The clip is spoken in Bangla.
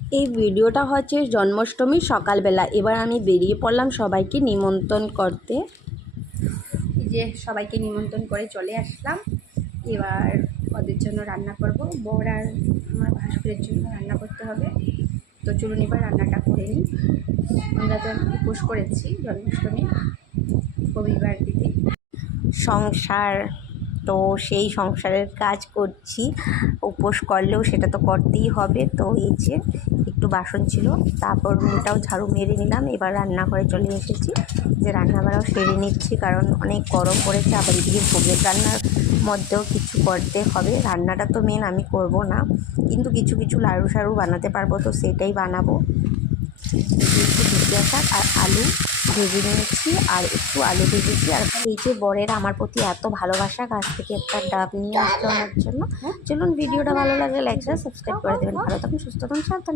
এই ভিডিওটা হচ্ছে জন্মাষ্টমীর সকালবেলা। এবার আমি বেরিয়ে পড়লাম সবাইকে নিমন্ত্রণ করতে। এই যে সবাইকে নিমন্ত্রণ করে চলে আসলাম। এবার ওদের জন্য রান্না করব, বর আর আমার ভাসুরের জন্য রান্না করতে হবে। তো চলুন এবার রান্নাটা করে নিই। আমরা তো উপোস করেছি জন্মাষ্টমী রবিবার দিতে। সংসার, তো সেই সংসারের কাজ করছি। উপোস করলেও সেটা তো করতেই হবে। তো এই যে একটু বাসন ছিল, তারপর রুমটাও ঝাড়ু মেরে নিলাম। এবার রান্নাঘরে চলে এসেছি, যে রান্নাবাড়াও সেরে নিচ্ছি, কারণ অনেক গরম পড়েছে। আবার এদিকে ভোগের রান্নার মধ্যেও কিছু করতে হবে। রান্নাটা তো মেন, আমি করব না, কিন্তু কিছু কিছু লাড়ু সাড়ু বানাতে পারবো, তো সেটাই বানাবো। একটু ভুজিয়া শাক আর আলু ভেজে নিয়েছি, আর একটু আলু ভেজেছি। আর এই যে বরের আমার প্রতি এত ভালোবাসা, গাছ থেকে একটা ডাব নিয়ে আসছে আমার জন্য। চলুন, ভিডিওটা ভালো লাগলে লাইক সাবস্ক্রাইব করে দেবেন। ভালো থাকুন, সুস্থ থাকুন, সাবধানে।